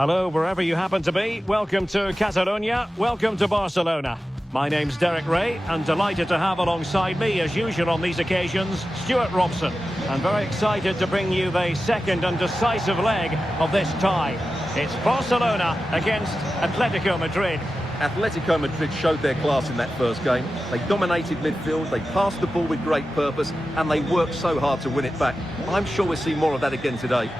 Hello, wherever you happen to be. Welcome to Catalonia. Welcome to Barcelona. My name's Derek Ray, and delighted to have alongside me, as usual on these occasions, Stuart Robson. I'm very excited to bring you the second and decisive leg of this tie. It's Barcelona against Atletico Madrid. Atletico Madrid showed their class in that first game. They dominated midfield, they passed the ball with great purpose, and they worked so hard to win it back. I'm sure we'll see more of that again today.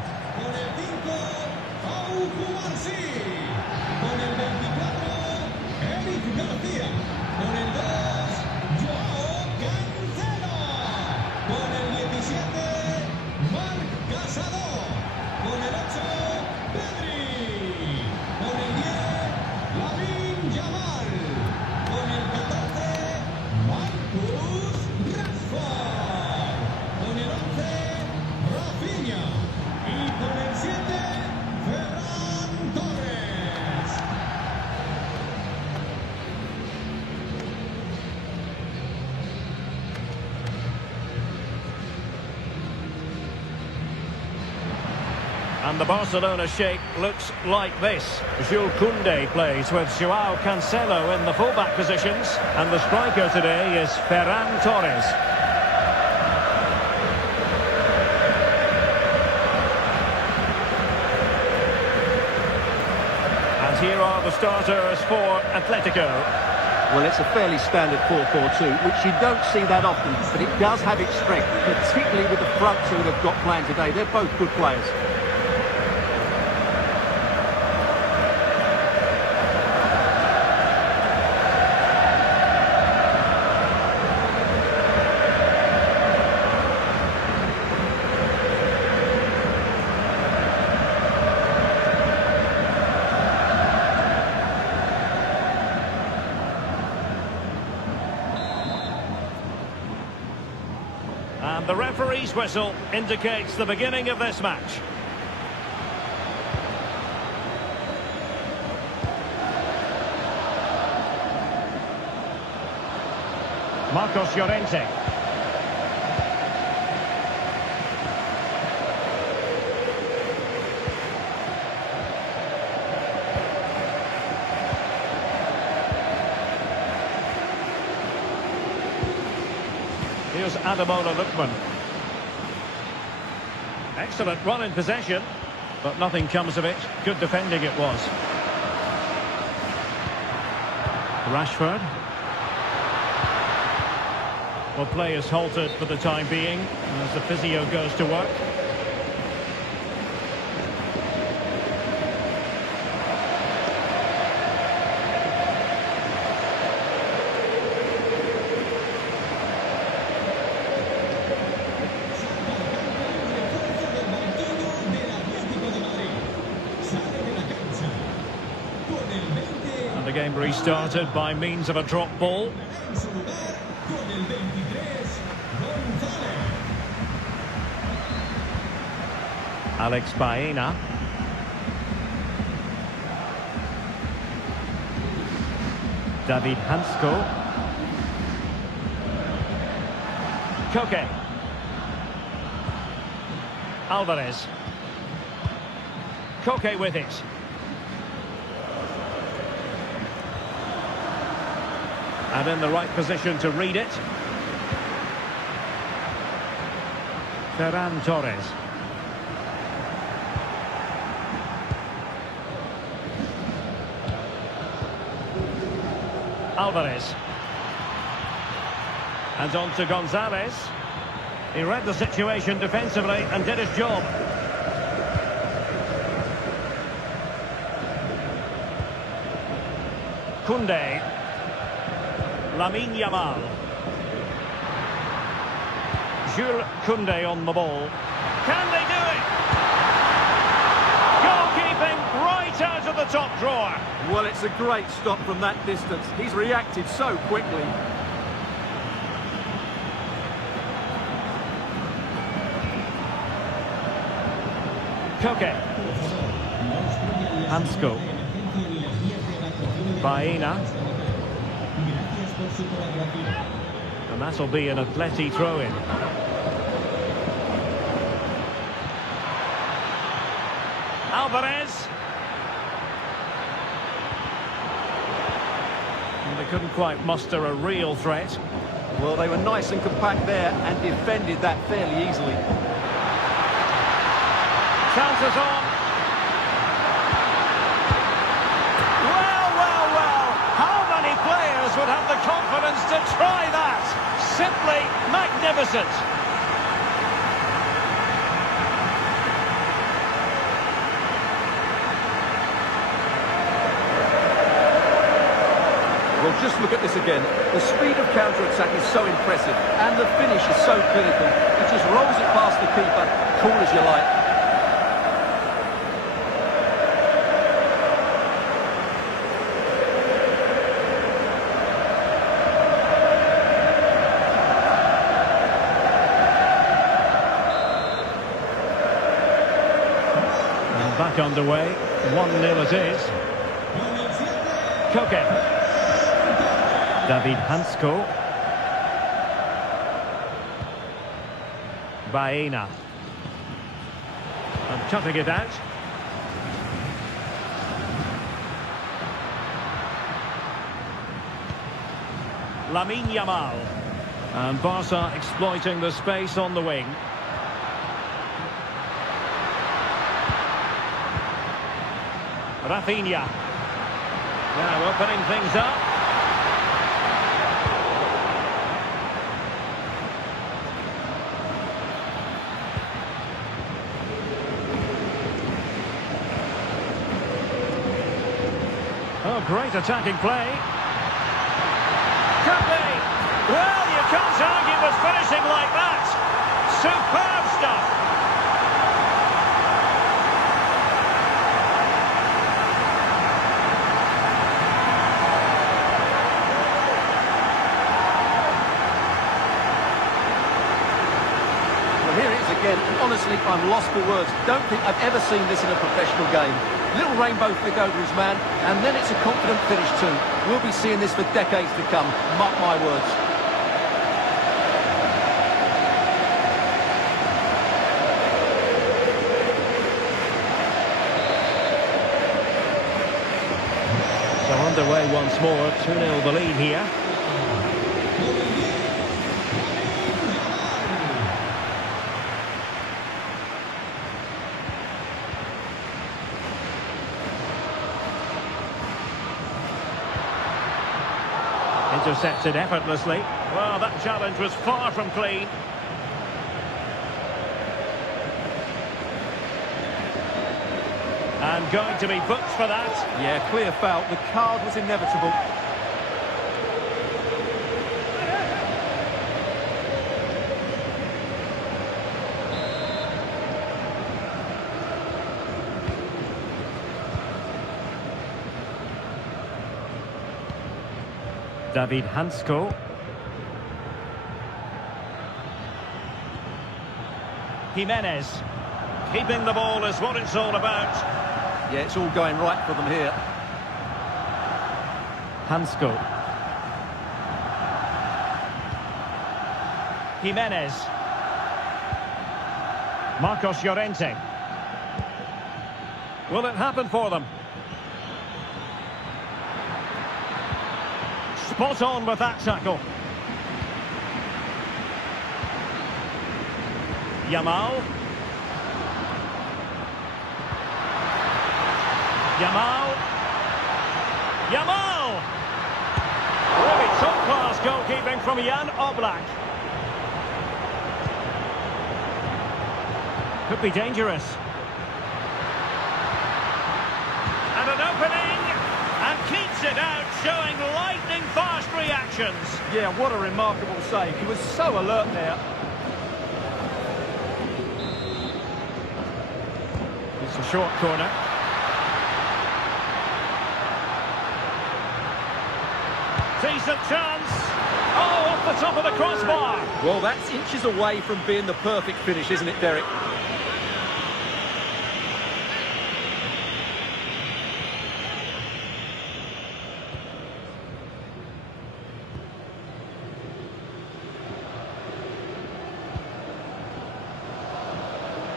And the Barcelona shape looks like this. Jules Koundé plays with Joao Cancelo in the fullback positions. And the striker today is Ferran Torres. And here are the starters for Atletico. Well, it's a fairly standard 4-4-2, which you don't see that often, but it does have its strength, particularly with the front two they've got playing today. They're both good players. And the referee's whistle indicates the beginning of this match. Marcos Llorente. Here's Ademola Lookman. Excellent run in possession, but nothing comes of it. Good defending it was. Rashford. Well, play is halted for the time being as the physio goes to work. And the game restarted by means of a drop ball. Alex Baena. David Hansko. Koke. Alvarez. Koke with it. And in the right position to read it. Ferran Torres. Alvarez. And on to Gonzalez. He read the situation defensively and did his job. Koundé. Yamal. Jules Koundé on the ball. Can they do it? Goalkeeping right out of the top drawer. Well, it's a great stop from that distance. He's reacted so quickly. Koke. Hansko. Baena. And that'll be an Atleti throw-in. Alvarez. couldn't quite muster a real threat. Well, they were nice and compact there and defended that fairly easily. Chances on. Well. How many players would have the confidence to try that? Simply magnificent. Well, just look at this again. The speed of counter-attack is so impressive, and the finish is so clinical. He just rolls it past the keeper, cool as you like. And back underway, 1-0 it is. Koke. David Hansko. Baena. And cutting it out. Yamal. And Barca exploiting the space on the wing. Rafinha. Now opening things up. Oh, great attacking play. Could be. Well, you can't argue with finishing like that. Superb stuff. Well, here it is again, and honestly, I'm lost for words. Don't think I've ever seen this in a professional game. Little rainbow flick over his man, and then it's a confident finish too. We'll be seeing this for decades to come, mark my words. So underway once more, 2-0 the lead here. Intercepted effortlessly. Well, that challenge was far from clean. And going to be booked for that. Yeah, clear foul. The card was inevitable. David Hansko. Jimenez. Keeping the ball is what it's all about. Yeah, it's all going right for them here. Hansko. Jimenez. Marcos Llorente. Will it happen for them? Spot on with that tackle. Yamal. Really top-class goalkeeping from Jan Oblak. Could be dangerous. And an opening, and keeps it out, showing lightning-fast reactions. Yeah, what a remarkable save. He was so alert there. It's a short corner. Decent chance. Oh, off the top of the crossbar. Well, that's inches away from being the perfect finish, isn't it, Derek?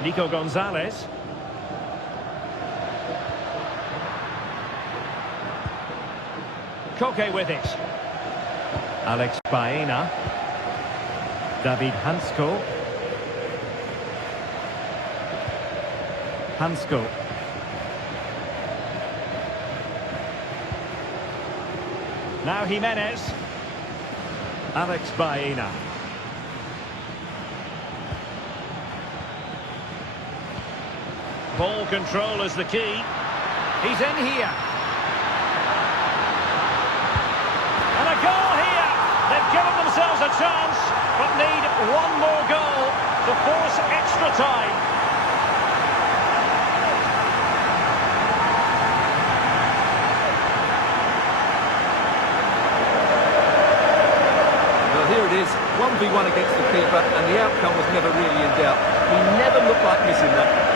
Nico Gonzalez. Koke with it. Alex Baena. David Hansko. Hansko. Now Jimenez. Alex Baena. Ball control is the key. He's in here. And a goal here. They've given themselves a chance, but need one more goal to force extra time. Well, here it is, 1v1 against the keeper, and the outcome was never really in doubt. He never looked like missing that.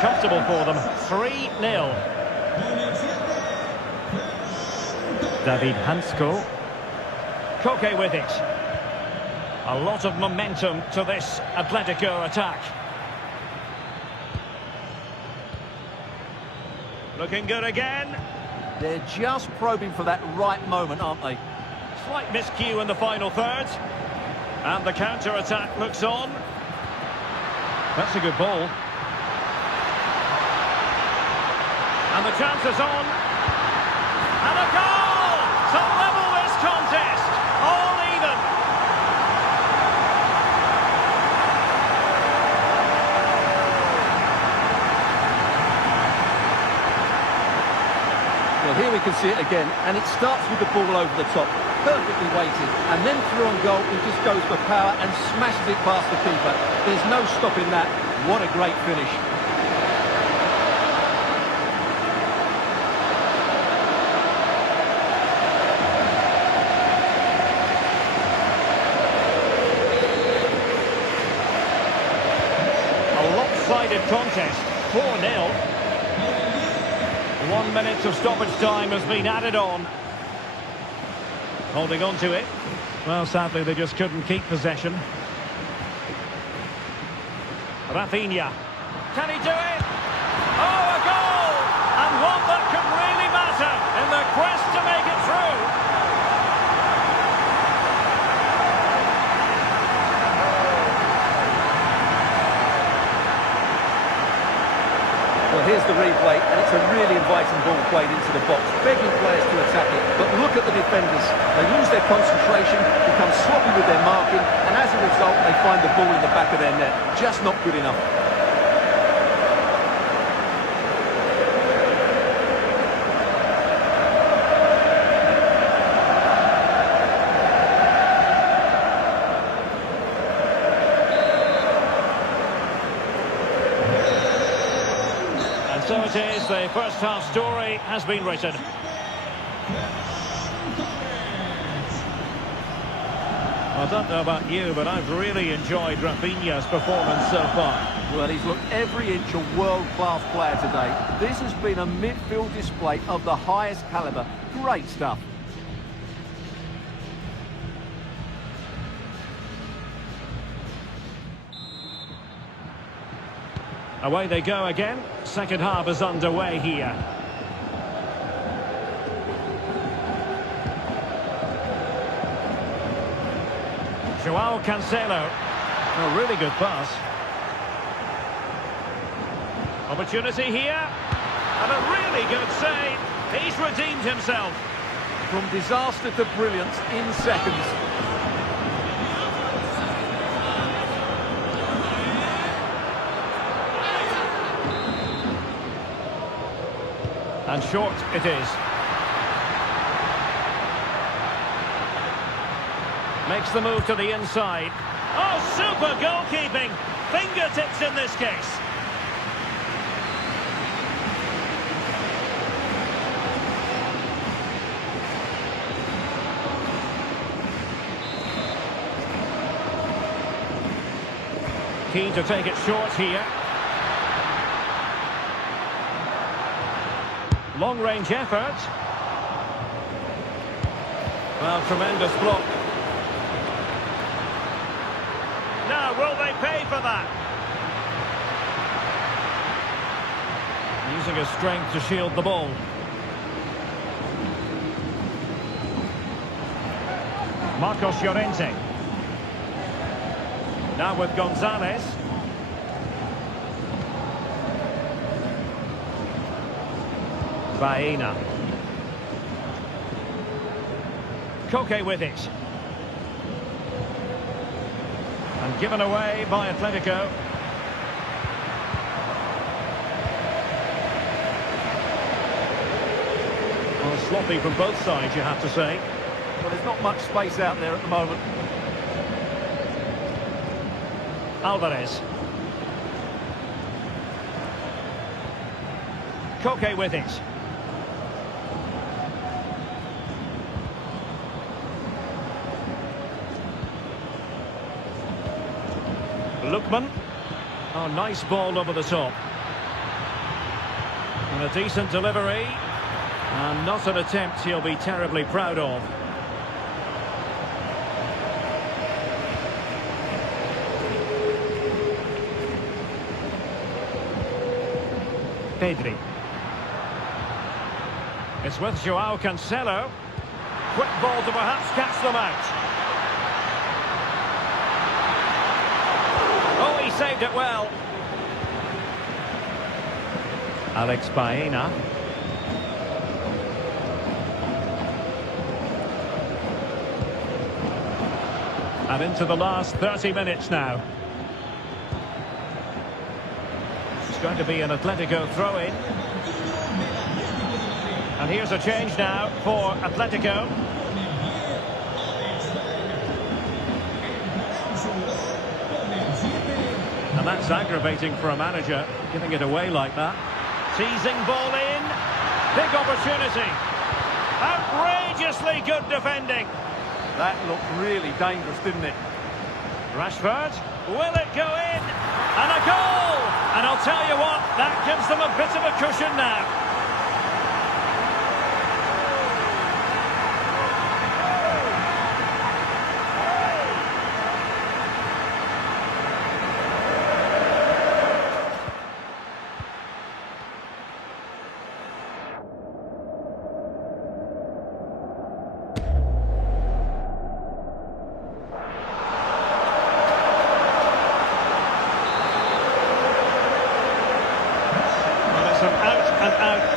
Comfortable for them. 3-0. David Hansko. Koke with it. A lot of momentum to this Atletico attack. Looking good again. They're just probing for that right moment, aren't they? Slight miscue in the final third. And the counter-attack looks on. That's a good ball. And the chance is on. And a goal to level this contest. All even. Well, here we can see it again, and it starts with the ball over the top, perfectly weighted, and then through on goal, he just goes for power and smashes it past the keeper. There's no stopping that. What a great finish. Contest, 4-0. 1 minute of stoppage time has been added on. Holding on to it. Well, sadly, they just couldn't keep possession. Ranbiha. Can he do it? Oh, a goal! And one that could really matter in the quest to make it through. Well, here's the replay, and it's a really inviting ball played into the box, begging players to attack it. But look at the defenders. They lose their concentration, become sloppy with their marking, and as a result, they find the ball in the back of their net. Just not good enough. So it is, the first half story has been written. I don't know about you, but I've really enjoyed Ranbiha's performance so far. Well, he's looked every inch a world-class player today. This has been a midfield display of the highest calibre. Great stuff. Away they go again. Second half is underway here. Joao Cancelo. A really good pass. Opportunity here. And a really good save. He's redeemed himself. From disaster to brilliance in seconds. And short it is. Makes the move to the inside. Oh, super goalkeeping! Fingertips in this case. Keen to take it short here. Long-range effort. Well, tremendous block. Now, will they pay for that? Using his strength to shield the ball. Marcos Llorente. Now with Gonzalez. Baena. Koke with it. And given away by Atletico. Well, sloppy from both sides, you have to say. Well, there's not much space out there at the moment. Alvarez. Koke with it. Lookman. Oh, nice ball over the top. And a decent delivery. And not an attempt he'll be terribly proud of. Pedri. It's with Joao Cancelo. Quick ball to perhaps catch them out. Oh, he saved it well. Alex Baena. And into the last 30 minutes now. It's going to be an Atletico throw-in. And here's a change now for Atletico. And that's aggravating for a manager, giving it away like that. Teasing ball in. Big opportunity. Outrageously good defending. That looked really dangerous, didn't it? Rashford, will it go in? And a goal! And I'll tell you what, that gives them a bit of a cushion now.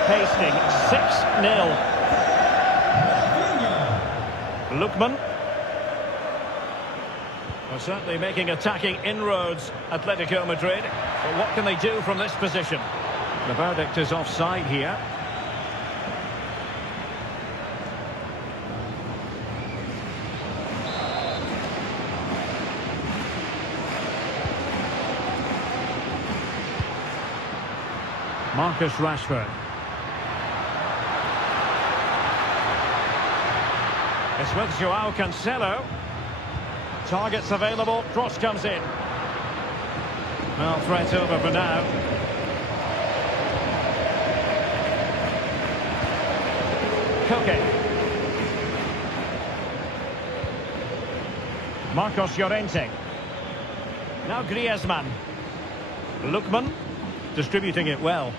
Pasting 6-0. Lookman. Well, certainly making attacking inroads, Atletico Madrid. But what can they do from this position? The verdict is offside here. Marcus Rashford. It's with Joao Cancelo. Targets available, cross comes in. Well, threat over for now. Koke. Marcos Llorente. Now Griezmann. Lookman. Distributing it well.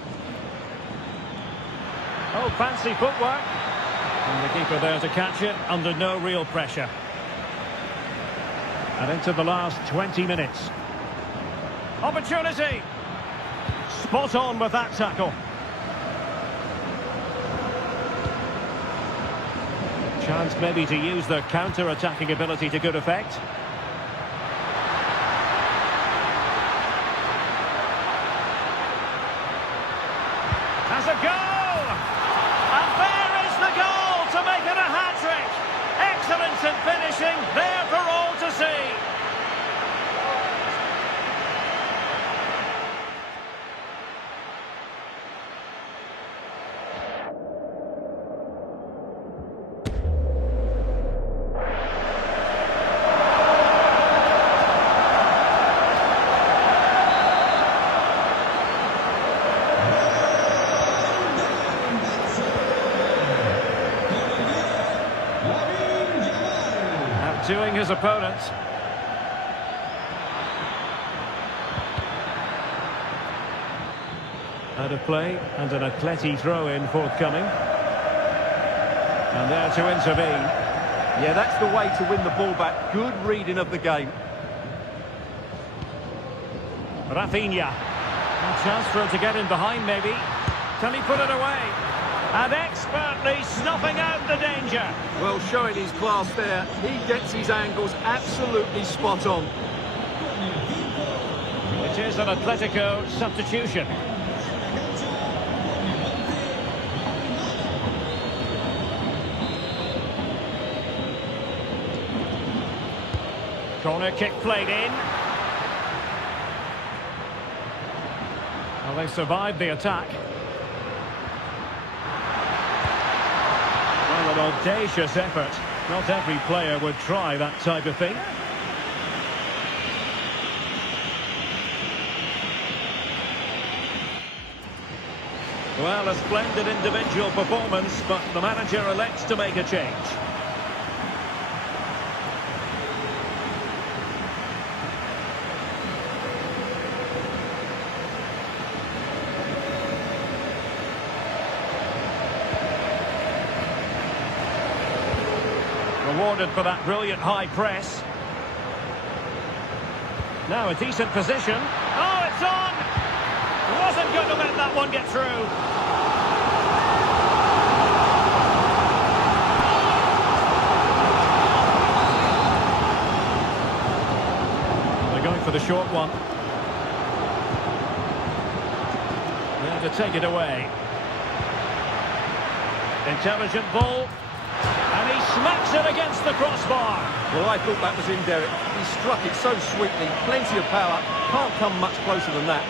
Oh, fancy footwork. And the keeper there to catch it under no real pressure. And into the last 20 minutes. Opportunity. Spot on with that tackle. Chance maybe to use their counter-attacking ability to good effect. Has a goal! And there is the goal to make it a hat-trick! Excellence in finishing, there for all to see! Outdoing his opponents. Out of play, and an Atleti throw-in forthcoming. And there to intervene. Yeah, that's the way to win the ball back. Good reading of the game. Ranbiha. A chance for him to get in behind, maybe. Can he put it away? And expertly snuffing out the danger. Well, showing his class there. He gets his angles absolutely spot on. It is an Atletico substitution. Corner kick played in. Well, they survived the attack. Well, an audacious effort. Not every player would try that type of thing. Well, a splendid individual performance, but the manager elects to make a change. Rewarded for that brilliant high press. Now a decent position. Oh, it's on! Wasn't going to let that one get through. They're going for the short one. There to take it away. Intelligent ball. And he smacks it against the crossbar. Well, I thought that was in, Derek. He struck it so sweetly. Plenty of power. Can't come much closer than that.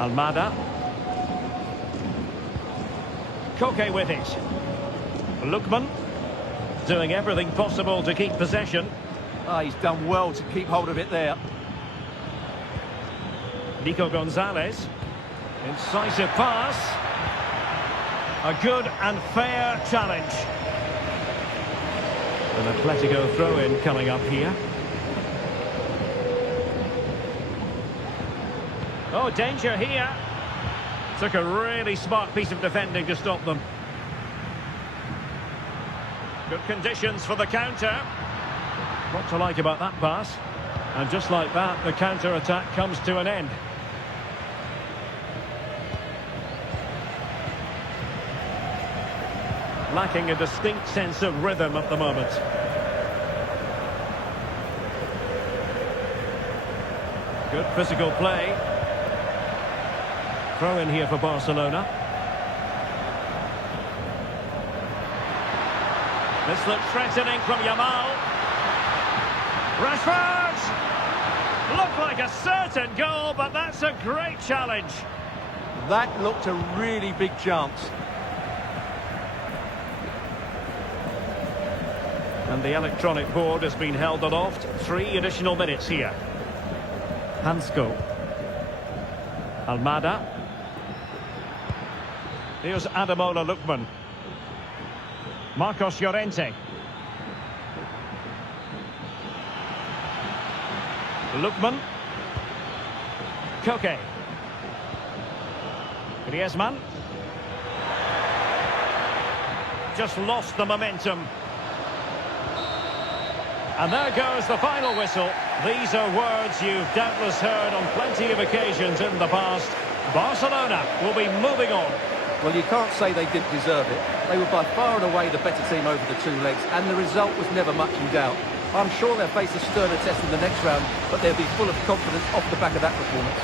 Almada. Koke with it. Lookman. Doing everything possible to keep possession. Ah, he's done well to keep hold of it there. Nico Gonzalez. Incisive pass. A good and fair challenge. An Atletico throw-in coming up here. Oh, danger here. Took a really smart piece of defending to stop them. Good conditions for the counter. What to like about that pass? And just like that, the counter-attack comes to an end. Lacking a distinct sense of rhythm at the moment. Good physical play. Throw in here for Barcelona. This looks threatening from Yamal. Rashford! Looked like a certain goal, but that's a great challenge. That looked a really big chance. And the electronic board has been held aloft. 3 additional minutes here. Hansko. Almada. Here's Ademola Lookman. Marcos Llorente. Lookman. Koke. Griezmann. Just lost the momentum. And there goes the final whistle. These are words you've doubtless heard on plenty of occasions in the past. Barcelona will be moving on. Well, you can't say they didn't deserve it. They were by far and away the better team over the 2 legs, and the result was never much in doubt. I'm sure they'll face a sterner test in the next round, but they'll be full of confidence off the back of that performance.